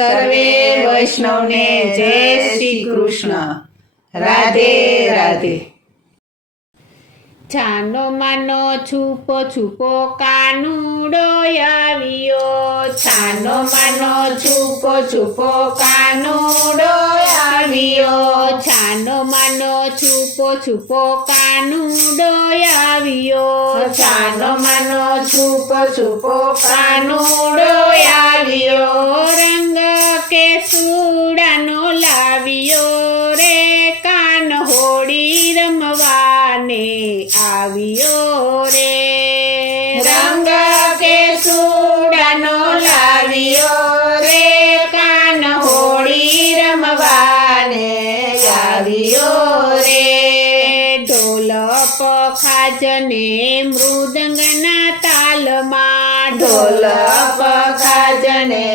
સર્વે વૈષ્ણવને જય શ્રી કૃષ્ણ. રાધે રાધે. છાનો માનો છુપો છુપો કાનુડો આવ્યો, છાનો માનો છુપો છુપો કાનુડો આવ્યો, છાનો માનો છુપો છુપો કાનુડો આવ્યો, છાનો માનો છુપો છુપો કાનુડો આવ્યો, રંગ કેસુડાનો લાવ્યો રે, કાન હોળી રમવાને આવ્યો રે, રંગ કેસુડાનો લાવ્યો રે, કાન હોળી રમવાને આવ્યો રે. ઢોલ પખાજને મૃદંગના તાલમાં, ઢોલ પખાજને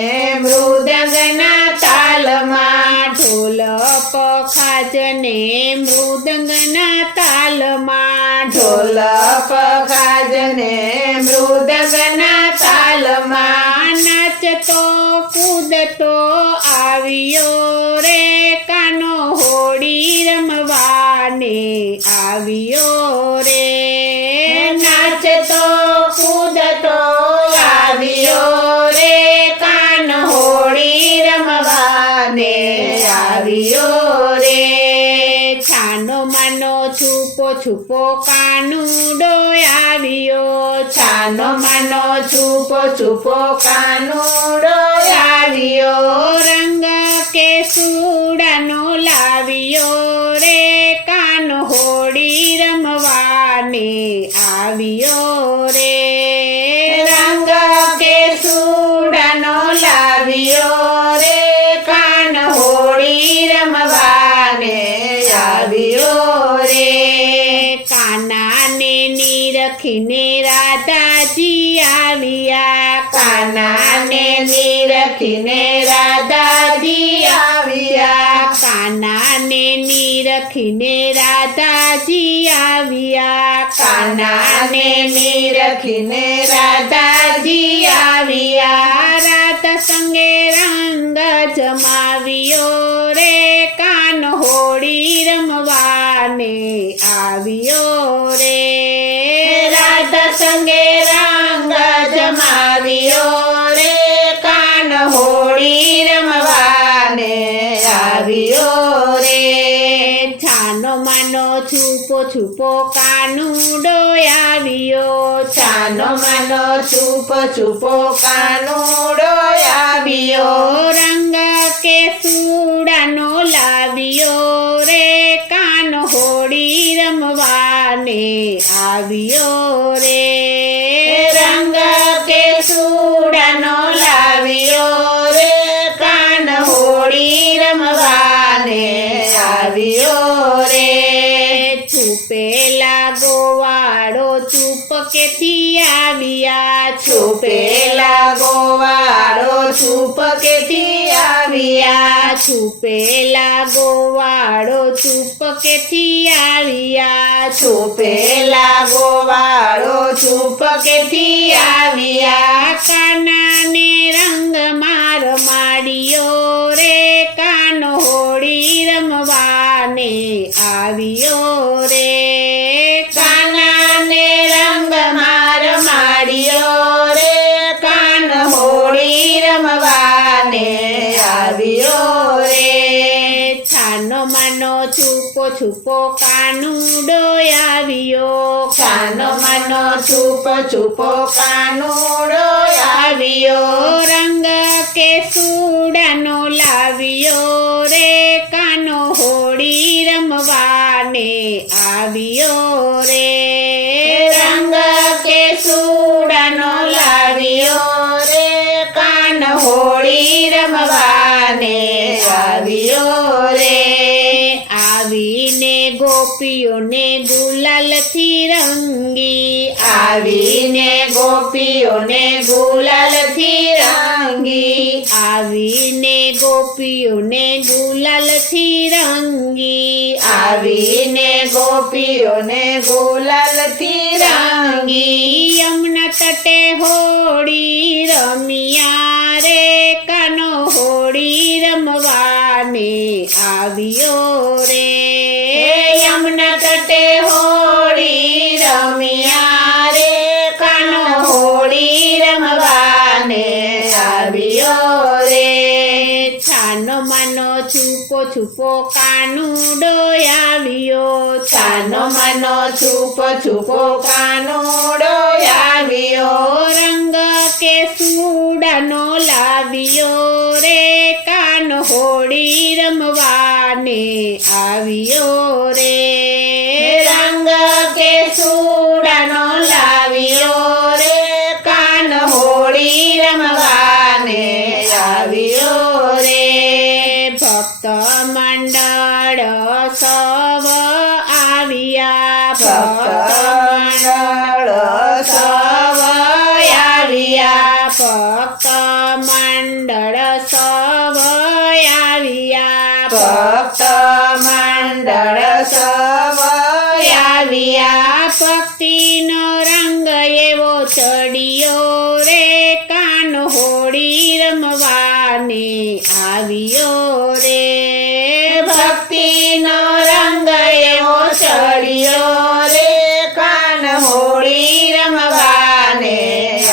મૃદંગના તાલમાં, ઢોલ પખાજને મૃદંગના તાલમાં, ઢોલ પખાજને મૃદંગના તાલમાં, નાચતો કૂદતો આવ્યો રે, કાનો હોળી રમવાને આવ્યો રે, નાચતો કૂદતો આવ્યો રે, કાન હોળી રમવાને આવ્યો રે. છાનો માનો છુપો છુપો કાનુડો આવ્યો, છાનો માનો છુપો છુપો કાનુડો આવ્યો, રંગ કેસુડાનો લાવ્યો રે, કાન હોળી રમવાને આવ્યો રે, રંગ કેસુડાનો લાવ્યો રે, કાન હોળી રમવાને આવ્યો રે. કાનાને નીરખીને રાધાજી આવ્યા, કાનાને નીરખીને રાધાજી આવ્યા, કાનાને નીરખીને રાધાજી આવ્યા, કાનાને નીરખીને રાધાજી આવ્યા, રાધા સંગે રંગ જમાવ્યો રે, કાન હોળી રમવાને આવ્યો રે, રાધા સંગે રંગ જમાવ્યો રે, કાન હોળી રમવાને આવ્યો રે. છાનો માનો છુપો છુપો કાનુડો આવ્યો, છાનો માનો છુપો છુપો કાનુડો આવ્યો, રંગ કેસુડાનો લાવ્યો રે, કાન હોળી રમવાને આવ્યો રે, રંગ કેસુડાનો લાવ્યો રે, કાન હોળી રમવાને આવ્યો રે. છુપેલા ગોવાળો ચૂપકેથી આવ્યા, છુપેલા ગોવાળો ચૂપકેથી આવ્યા, છુપેલા ગોવાળો ચૂપકેથી આવ્યા, છુપેલા ગોવાળો ચૂપકેથી આવ્યા, કાનાને રંગ માર માડ્યો રે, કાન હોળી રમવાને આવ્યો રે, કાનાને રંગ માર માડ્યો રે, કાન હોળી રમવાને આવ્યો રે. છાનો માનો છુપો છુપો કાનુડો આવ્યો, છાનો માનો છુપો છુપો કાનુડો આવ્યો, રંગ કેસુડાનો લાવ્યો રે, કાનો હોળી રમવાને આવ્યો રે, રંગ કેસુડાનો લાવ્યો રે, કાન હોળી રમવાને આવ્યો રે. આવીને ગોપીઓને ગુલાલથી રંગી, આવીને ગોપીઓને ગુલાલથી રંગી, આવીને ગોપીઓને ગુલાલથી રંગી, આવીને ગોપીઓને ગુલાલથી રંગી, યમુના તટે હોળી રમિયા રે, કાનો હોળી આવ્યો રે યમુના તટે હોળી રમ્યા રે કાનો હોળી રમવાને આવ્યો રે છાનો માનો છુપો છુપો કાનુડો આવ્યો છાનો માનો છુપો છુપો કાનુડો આવ્યો રંગ કેસુડાનો લાવ્યો રે કાનો હોળી રમવાને આવ્યો રે રંગ કેસુડાનો લાવ્યો રે કાન હોળી રમવાને આવ્યો રે ભક્ત મંડળ સવ આવ્યા ભક્ત મંડળ સવ આવ્યા ભક્ત મંડળ સવ આવ્યા ભક્ત મંડળ સવ આવ્યા ભક્તિનો રંગ એવો ચડિયો રે કાન હોળી રમવાને આવ્યો રે ભક્તિનો રંગ એવો ચડ્યો રે કાન હોળી રમવાને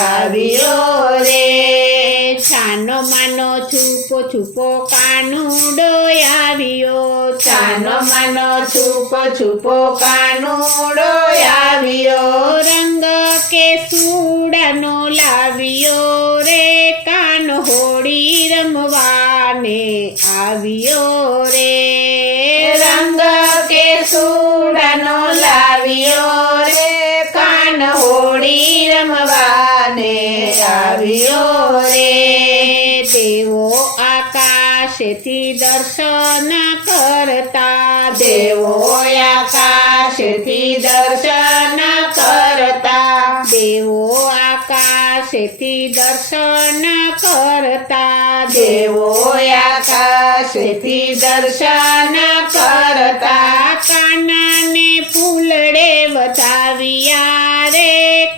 આવ્યો રે છાનો માનો છુપો છુપો કાનુડો આવ્યો છાનો માનો છુપો છુપો કાનુડો આવ્યો રંગ કેસુડાનો લાવ્યો રે કાન હોળી રમવાને આવ્યો રે રંગ કેસુડાનો લાવ્યો રે કાન હોળી રમવાને આવ્યો રે દેવો આકાશથી દર્શન કરતા દેવો આકાશથી દર્શન કરતા દેવો આકાશથી દર્શન કરતા દેવો આકાશથી દર્શન કરતા કાનાને ફૂલડે વધાવ્યા રે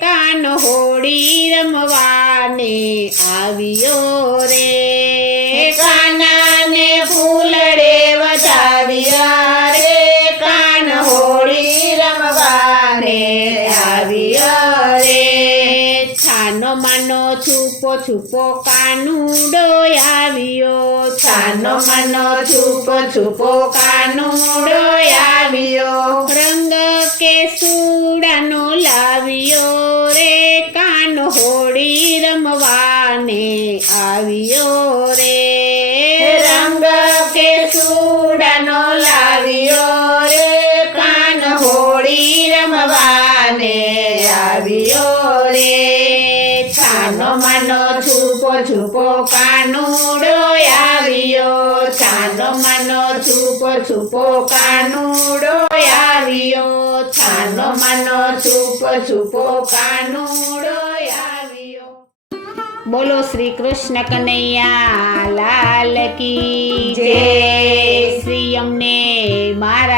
કાન હોળી રમવાને આવ્યો રે કાનાને ફૂલડે વધાવ્યા રે કાન હોળી રમવાને આવ્યો રે છાનો માનો છુપો છુપો કાનુડો આવ્યો છાનો માનો છુપો છુપો કાનુડો આવ્યો રંગ કેસુડાનો લાવ્યો રે કાન હોળી રમવાને આવ્યો રે રંગ કેસુડાનો લાવ્યો રે કાન હોળી રમવાને આવ્યો રે છાનો માનો છુપો છુપો કાનુડો આવ્યો છાનો માનો છુપો છુપો કાનુડો આવ્યો છાનો માનો છુપો છુપો કાનુડો આવ્યો બોલો શ્રી કૃષ્ણ કનૈયા લાલ કી જય. શ્રી અમને મારા